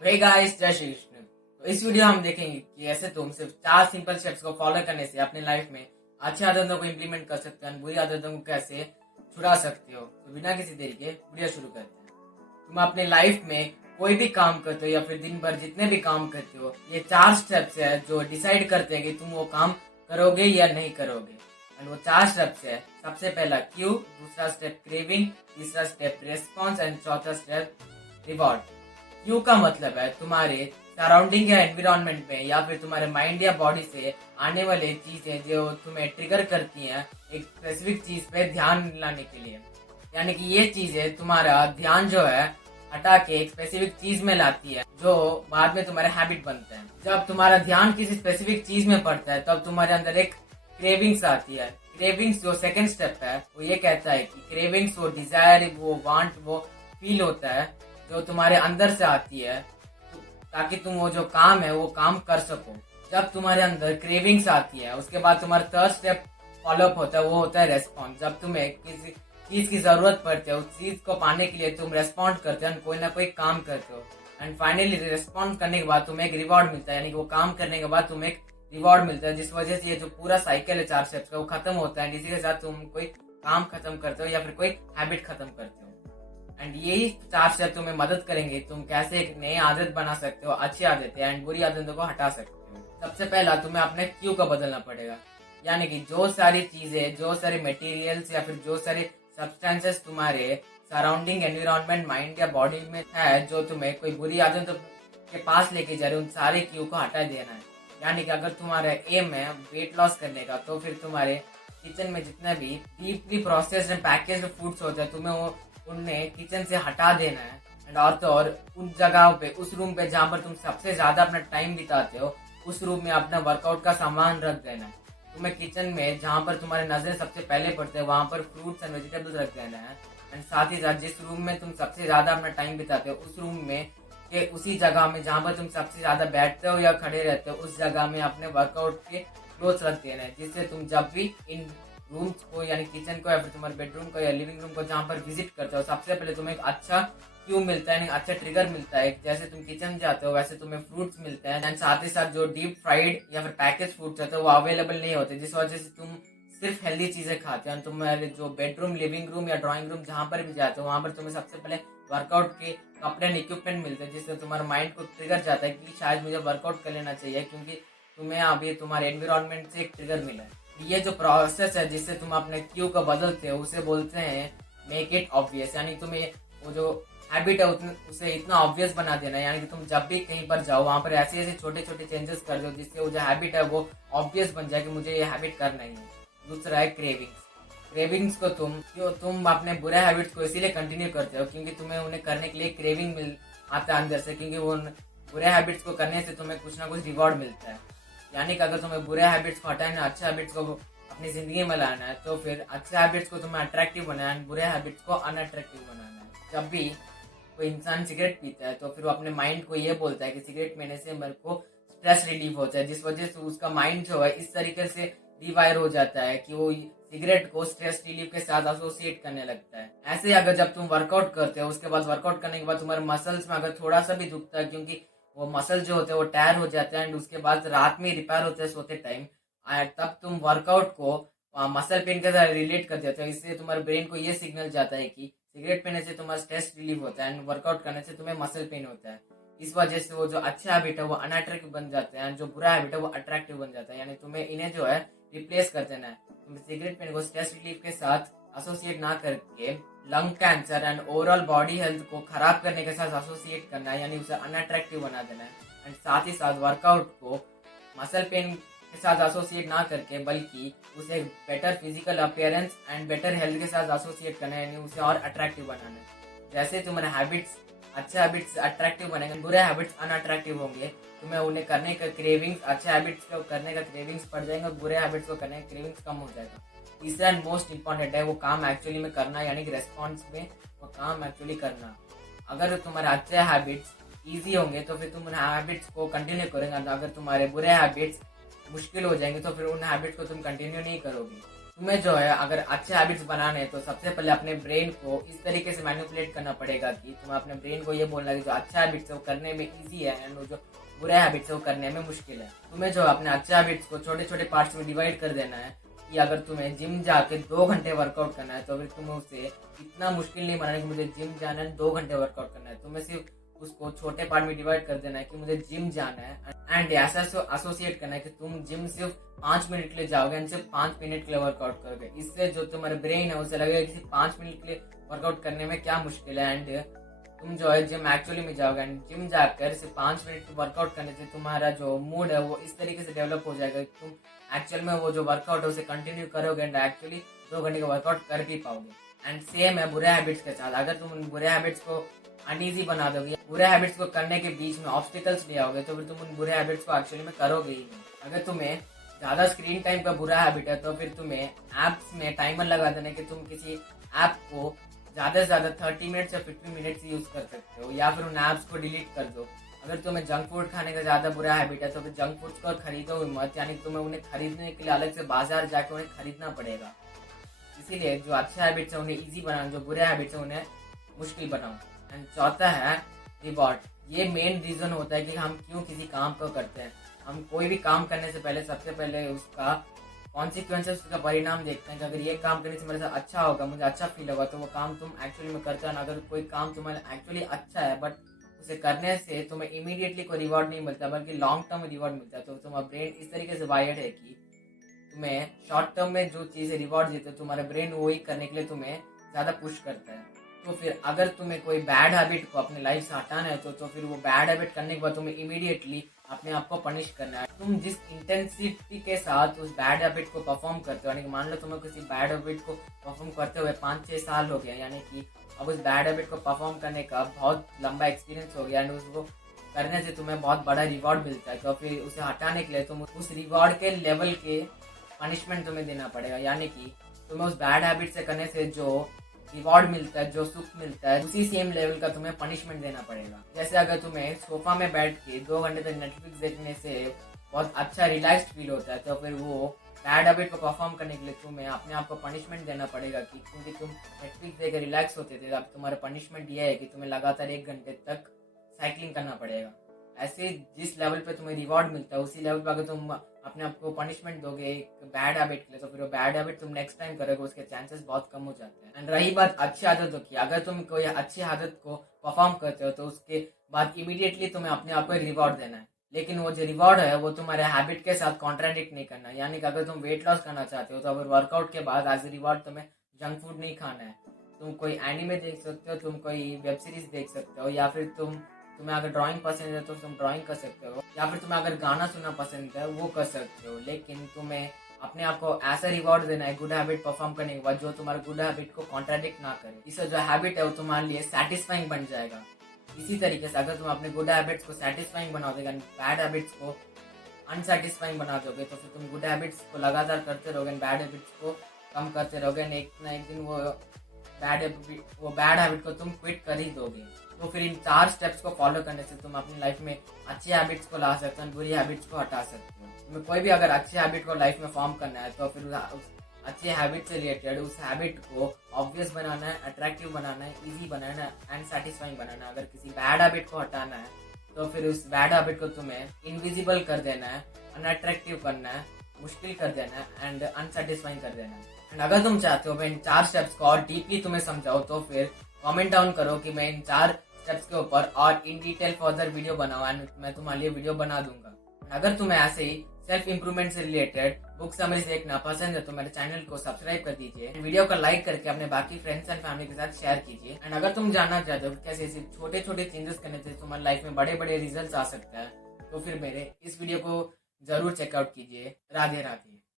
Hey guys, जय श्री कृष्ण। तो इस वीडियो हम देखेंगे कि ऐसे तुम सिर्फ 4 सिंपल स्टेप्स को फॉलो करने से अपनी लाइफ में अच्छी आदतों को इम्प्लीमेंट कर सकते हो और बुरी आदतों को कैसे छुड़ा सकते हो। तो बिना किसी देरी के वीडियो शुरू करते हैं। तुम अपनी लाइफ में कोई भी काम करते हो या फिर दिन भर जितने भी काम करते हो, ये 4 स्टेप्स है जो डिसाइड करते हैं कि तुम वो काम करोगे या नहीं करोगे। एंड वो 4 स्टेप्स है। सबसे पहला क्यू, दूसरा स्टेप क्रेविंग, तीसरा स्टेप रेस्पॉन्स एंड चौथा स्टेप रिवॉर्ड। क्यू का मतलब है तुम्हारे सराउंडिंग या एनवायरनमेंट में या फिर तुम्हारे माइंड या बॉडी से आने वाले चीजें जो तुम्हें ट्रिगर करती हैं एक स्पेसिफिक चीज पे ध्यान लाने के लिए। यानी कि ये चीजें तुम्हारा ध्यान जो है हटा के एक स्पेसिफिक चीज में लाती है जो बाद में तुम्हारे हैबिट बनते हैं। जब तुम्हारा ध्यान किसी स्पेसिफिक चीज में पड़ता है तब तुम्हारे अंदर एक क्रेविंग्स आती है। क्रेविंग्स जो सेकंड स्टेप है वो ये कहता है कि क्रेविंग्स वो डिजायर, वो वांट, वो फील होता है जो तुम्हारे अंदर से आती है ताकि तुम वो जो काम है वो काम कर सको। जब तुम्हारे अंदर क्रेविंग्स आती है उसके बाद तुम्हारा थर्ड स्टेप फॉलोअप होता है, वो होता है रेस्पॉन्स। जब तुम्हें किसी चीज की जरूरत पड़ती है उस चीज को पाने के लिए तुम रेस्पॉन्ड करते हो, कोई ना कोई काम करते हो। एंड फाइनली रेस्पॉन्ड करने के बाद तुम्हें एक रिवॉर्ड मिलता है, यानी कि वो काम करने के बाद तुम्हें एक रिवॉर्ड मिलता है, जिस वजह से ये जो पूरा साइकिल है 4 स्टेप्स का वो खत्म होता है। इसी के साथ तुम कोई काम खत्म करते हो या फिर कोई हैबिट खत्म करते हो। एंड यही 4 स्टेप तुम्हें मदद करेंगे तुम कैसे एक नई आदत बना सकते हो, अच्छी आदतें एंड बुरी आदतों को हटा सकते हो। सबसे पहला तुम्हें अपने क्यू को बदलना पड़ेगा, यानी कि जो सारी चीजें, जो सारे मटेरियल्स या फिर जो सारे सब्सटेंसेस तुम्हारे सराउंडिंग एनवायरनमेंट, माइंड या बॉडी में है जो तुम्हें कोई बुरी आदतों के पास लेके जा रहे उन सारे क्यू को हटा देना है। यानी कि अगर तुम्हारा एम है वेट लॉस करने का तो फिर तुम्हारे किचन में जितने भी deeply processed and packaged foods होते हैं तुम्हें वो उन्हें किचन से हटा देना है। एंड और तो और उन जगहों पे, उस रूम पे जहाँ पर तुम सबसे ज्यादा अपना टाइम बिताते हो उस रूम में अपना वर्कआउट का सामान रख देना है। तुम्हें किचन में जहाँ पर तुम्हारे नजर सबसे पहले पड़ते हैं वहां पर फ्रूट्स एंड वेजिटेबल्स रख देना है। एंड साथ ही साथ जिस रूम में तुम सबसे ज्यादा अपना टाइम बिताते हो उस रूम में के उसी जगह में जहाँ पर तुम सबसे ज्यादा बैठते हो या खड़े रहते हो उस जगह में अपने वर्कआउट के क्लोथ्स रख देना है, जिससे तुम जब भी इन रूम्स को यानी किचन को या फिर तुम्हारे बेडरूम को या लिविंग रूम को जहाँ पर विजिट करते हो सबसे पहले तुम्हें एक अच्छा क्यू मिलता है, अच्छा ट्रिगर मिलता है। जैसे तुम किचन जाते हो वैसे तुम्हें फ्रूट्स मिलते हैं एंड साथ ही साथ जो डीप फ्राइड या फिर पैकेज फूड्स होते हैं वो अवेलेबल नहीं होते, जिस वजह से तुम सिर्फ हेल्दी चीजें खाते हो। तुम्हारे जो बेडरूम, लिविंग रूम या ड्राइंग रूम जहाँ पर भी जाते हो वहां पर तुम्हें सबसे पहले वर्कआउट के कपड़े एंड इक्विपमेंट मिलते हैं, जिससे तुम्हारा माइंड को ट्रिगर जाता है कि शायद मुझे वर्कआउट कर लेना चाहिए क्योंकि तुम्हें अभी तुम्हारे एनवायरनमेंट से एक ट्रिगर मिला है। ये जो प्रोसेस है जिससे तुम अपने क्यू को बदलते हो उसे बोलते हैं मेक इट ऑब्वियस। यानी तुम्हें वो जो हैबिट है उसे इतना ऑब्वियस बना देना है, यानी कि तुम जब भी कहीं पर जाओ वहां पर ऐसे ऐसे छोटे छोटे चेंजेस कर दो जिससे वो जो हैबिट है वो ऑब्वियस बन जाए कि मुझे ये हैबिट करना ही है। दूसरा है क्रेविंग्स। क्रेविंग्स को तुम अपने बुरे हैबिट्स को इसीलिए कंटिन्यू करते हो क्योंकि तुम्हें उन्हें करने के लिए क्रेविंग मिल आता है अंदर से, क्योंकि वो बुरे हैबिट्स को करने से तुम्हें कुछ ना कुछ रिवॉर्ड मिलता है। यानी कि अगर तुम्हें बुरे हैबिट्स को हटाना, अच्छे हैबिट्स को अपनी जिंदगी में लाना है तो फिर अच्छे हैबिट्स को तुम्हें अट्रैक्टिव बनाना है, बुरे हैबिट्स को अनअट्रैक्टिव बनाना है। जब भी कोई इंसान सिगरेट पीता है तो फिर वो अपने माइंड को ये बोलता है कि सिगरेट पीने से मेरे को स्ट्रेस रिलीफ होता है, जिस वजह से उसका माइंड जो है इस तरीके से रिवायर हो जाता है कि वो सिगरेट को स्ट्रेस रिलीफ के साथ एसोसिएट करने लगता है। ऐसे ही अगर जब तुम वर्कआउट करते हो उसके बाद वर्कआउट करने के बाद तुम्हारे मसल्स में अगर थोड़ा सा भी दुखता है क्योंकि वो मसल जो होते हैं वो टायर हो जाते हैं एंड उसके बाद रात में रिपेयर होते हैं सोते टाइम, तब तुम वर्कआउट को मसल पेन के साथ रिलेट कर देते हो। इससे तुम्हारे ब्रेन को ये सिग्नल जाता है कि सिगरेट पीने से तुम्हारा स्ट्रेस रिलीफ होता है एंड वर्कआउट करने से तुम्हें मसल पेन होता है। इस वजह से वो जो अच्छा हैबिट है वो अनअट्रैक्टिव बन जाते हैं, जो बुरा हैबिट है वो अट्रैक्टिव बन जाता है। यानी तुम्हें इन्हें जो है रिप्लेस कर देना है। तुम्हें सिगरेट पीने को स्ट्रेस रिलीफ के साथ एसोसिएट ना करके lung cancer and overall body health को खराब करने के साथ एसोसिएट करना है, यानी उसे अनअट्रैक्टिव बना देना है। एंड साथ ही साथ वर्कआउट को मसल पेन के साथ एसोसिएट ना करके बल्कि उसे better physical appearance and better health के साथ एसोसिएट करना है, यानी उसे और अट्रैक्टिव बनाना है। जैसे तुम्हारे हैबिट्स, अच्छे हैबिट्स अट्रैक्टिव बनेंगे, बुरे हैबिट्स अनअट्रैक्टिव होंगे, तुम्हें उन्हें करने का क्रेविंग्स, अच्छे हैबिट्स को करने का क्रेविंग्स बढ़ जाएंगे और बुरे हैबिट्स को करने का क्रेविंग्स कम हो जाएगा। तीसरा एंड मोस्ट इंपॉर्टेंट है वो काम एक्चुअली में करना, यानी कि रेस्पॉन्स में वो काम एक्चुअली करना। अगर तुम्हारे अच्छे हैबिट्स इजी होंगे तो फिर तुम उन हैबिट्स को कंटिन्यू करोगे, अगर तुम्हारे बुरे हैबिट्स मुश्किल हो जाएंगे तो फिर उन हैबिट्स को तुम कंटिन्यू नहीं करोगे। तुम्हें जो है अगर अच्छे हैबिट्स बनाने हैं तो सबसे पहले अपने ब्रेन को इस तरीके से मैनिपुलेट करना पड़ेगा कि तुम्हें अपने ब्रेन को ये बोलना कि जो अच्छा हैबिट्स है वो करने में इजी है एंड जो बुरे हैबिट्स है वो करने में मुश्किल है। तुम्हें जो अपने अच्छे हैबिट्स को छोटे छोटे पार्ट्स में डिवाइड कर देना है कि अगर तुम्हें जिम जाके 2 घंटे वर्कआउट करना है तो फिर तुम्हें उसे इतना मुश्किल नहीं बनाना कि मुझे जिम जाना है 2 घंटे वर्कआउट करना है। तुम्हें सिर्फ उसको छोटे पार्ट में डिवाइड कर देना है कि मुझे जिम जाना है एंड ऐसा एसोसिएट करना है कि तुम जिम सिर्फ 5 मिनट के लिए जाओगे एंड सिर्फ 5 मिनट के लिए वर्कआउट करोगे। इससे जो तुम्हारे ब्रेन है उसे लगेगा कि 5 मिनट के लिए वर्कआउट करने में क्या मुश्किल है एंड तुम जो है जिम एक्चुअली में जाओगे एंड जिम जाकर सिर्फ 5 मिनट की वर्कआउट करने से तुम्हारा जो मूड है वो इस तरीके से डेवलप हो जाएगा कि तुम एक्चुअल में वो जो वर्कआउट है उसे कंटिन्यू करोगे एंड एक्चुअली 2 घंटे का वर्कआउट कर भी पाओगे। एंड सेम है बुरे हैबिट्स के साथ, अगर तुम उन बुरे हैबिट्स को अनईजी बना दोगे, बुरे हैबिट्स को करने के बीच में ऑब्स्टिकल्स ले आओगे तो फिर तुम उन बुरे हैबिट्स को एक्चुअली में करोगे ही नहीं। अगर तुम्हें ज्यादा स्क्रीन टाइम का बुरा हैबिट है तो फिर तुम्हें एप्स में टाइमर लगा देना कि तुम किसी ऐप को ज्यादा से ज्यादा 30 मिनट्स या 50 मिनट्स यूज कर सकते हो या फिर उन ऐप्स को डिलीट कर दो। अगर तुम्हें जंक फूड खाने का ज्यादा बुरा हैबिट है तो फिर जंक फूड्स को खरीदो ही मत, यानी कि तुम्हें उन्हें खरीदने के लिए अलग से बाजार जाके उन्हें खरीदना पड़ेगा। इसीलिए जो अच्छे हैबिट्स है उन्हें इजी बनाओ, जो बुरे हैबिट्स है उन्हें मुश्किल बनाओ। एंड चौथा है रिवॉर्ड। ये मेन रीजन होता है कि हम क्यों किसी काम को करते हैं। हम कोई भी काम करने से पहले सबसे पहले उसका कॉन्सिक्वेंसेस, उसका परिणाम देखते हैं कि अगर ये काम करने से मेरे साथ अच्छा होगा, मुझे अच्छा फील होगा, तो वो काम तुम एक्चुअली में करते हो। अगर कोई काम तुम्हारा एक्चुअली अच्छा है बट उसे करने से तुम्हें इमीडिएटली कोई रिवॉर्ड नहीं मिलता बल्कि लॉन्ग टर्म रिवॉर्ड मिलता है, तो तुम्हारा ब्रेन इस तरीके से वायर्ड है कि तुम्हें शॉर्ट टर्म में जो चीजें रिवॉर्ड देते हैं तुम्हारे ब्रेन वही करने के लिए तुम्हें ज्यादा पुश करता है। तो फिर अगर तुम्हें कोई बैड हैबिट को अपने लाइफ से हटाना है तो फिर वो बैड हैबिट करने के बाद तुम्हें इमीडिएटली अपने आप को पनिश करना है। तुम जिस इंटेंसिटी के साथ उस बैड हैबिट को परफॉर्म करते हो, यानी कि मान लो तुम्हें किसी बैड हैबिट को परफॉर्म करते हुए 5-6 साल हो गया, यानी कि अब उस बैड हैबिट को परफॉर्म करने का बहुत लंबा एक्सपीरियंस हो गया एंड उसको करने से तुम्हें बहुत बड़ा रिवॉर्ड मिलता है, तो फिर उसे हटाने के लिए तुम उस रिवॉर्ड के लेवल के पनिशमेंट तुम्हें देना पड़ेगा। यानी कि तुम्हें उस बैड हैबिट से करने से जो रिवॉर्ड मिलता है, जो सुख मिलता है, उसी सेम लेवल का तुम्हें पनिशमेंट देना पड़ेगा। जैसे अगर तुम्हें सोफा में बैठ के 2 घंटे तक नेटफ्लिक्स देखने से बहुत अच्छा रिलैक्स्ड फील होता है, तो फिर वो बैड हैबिट को परफॉर्म करने के लिए तुम्हें अपने आप को पनिशमेंट देना पड़ेगा कि क्योंकि तुम नेटफ्लिक्स देकर रिलैक्स होते थे, अब तुम्हारा पनिशमेंट यह है कि तुम्हें लगातार 1 घंटे तक साइकिलिंग करना पड़ेगा। ऐसे जिस लेवल पे तुम्हें रिवॉर्ड मिलता है उसी लेवल पे अगर तुम अपने आप को पनिशमेंट दोगे एक बैड हैबिट के लिए, तो फिर वो बैड हैबिट तुम नेक्स्ट टाइम करोगे उसके चांसेस बहुत कम हो जाते हैं। एंड रही बात अच्छी आदतों की, अगर तुम कोई अच्छी आदत को परफॉर्म करते हो तो उसके बाद इमीडिएटली तुम्हें अपने आप को रिवॉर्ड देना है, लेकिन वो जो रिवॉर्ड है वो तुम्हारे हैबिट के साथ कॉन्ट्राडिक्ट नहीं करना। यानी कि अगर तुम वेट लॉस करना चाहते हो तो अगर वर्कआउट के बाद एज ए रिवॉर्ड तुम्हें जंक फूड नहीं खाना है। तुम कोई एनिमे देख सकते हो, तुम कोई वेब सीरीज देख सकते हो, या फिर तुम्हें अगर ड्राइंग पसंद है तो तुम ड्राइंग कर सकते हो, या फिर तुम्हें अगर गाना सुनना पसंद है वो कर सकते हो। लेकिन तुम्हें अपने आप को ऐसा रिवॉर्ड देना है गुड हैबिट परफॉर्म करने के बाद जो तुम्हारे गुड हैबिट को कॉन्ट्राडिक्ट ना करे। इससे जो हैबिट है वो तुम्हारे लिए सेटिस्फाइंग बन जाएगा। इसी तरीके से अगर तुम अपने गुड हैबिट्स को सेटिस्फाइंग बना दोगे, बैड हैबिट्स को अनसेटिस्फाइंग बना दोगे, तो फिर तुम गुड हैबिट्स को लगातार करते रहोगे, बैड हैबिट्स को कम करते रहोगे, एक ना एक दिन वो बैड हैबिट को तुम क्विट कर ही दोगे। तो फिर इन 4 स्टेप्स को फॉलो करने से तुम अपनी लाइफ में अच्छी हैबिट्स को ला सकते हो, बुरी हैबिट्स को हटा सकते हो। तुम्हें कोई भी अगर अच्छी हैबिट को लाइफ में फॉर्म करना है तो फिर उस अच्छी हैबिट से रिलेटेड उस हैबिट को ऑब्वियस बनाना है, अट्रैक्टिव बनाना है, इजी बनाना है एंड सेटिस्फाइंग बनाना है। अगर किसी बैड हैबिट को हटाना है तो फिर उस बैड हैबिट को तुम्हें इनविजिबल कर देना है, अनअट्रैक्टिव करना है, मुश्किल कर देना है एंड अनसेटिस्फाइंग कर देना है। एंड अगर तुम चाहते हो मैं इन 4 स्टेप्स को और डीपली तुम्हें समझाऊं तो फिर कमेंट डाउन करो कि मैं इन 4 स्टेप्स के ऊपर और इन डिटेल फर्दर वीडियो बनाऊं एंड मैं तुम्हारे लिए वीडियो बना दूंगा। अगर तुम्हें ऐसे ही सेल्फ इंप्रूवमेंट से रिलेटेड बुक समरीज देखना पसंद है तो मेरे चैनल को सब्सक्राइब कर दीजिए, वीडियो को लाइक करके अपने बाकी फ्रेंड्स एंड फैमिली के साथ शेयर कीजिए। एंड अगर तुम जानना चाहते हो कैसे सिर्फ छोटे छोटे चेंजेस करने से तुम्हारी लाइफ में बड़े बड़े रिजल्ट आ सकता है तो फिर मेरे इस वीडियो को जरूर चेकआउट कीजिए। राधे राधे।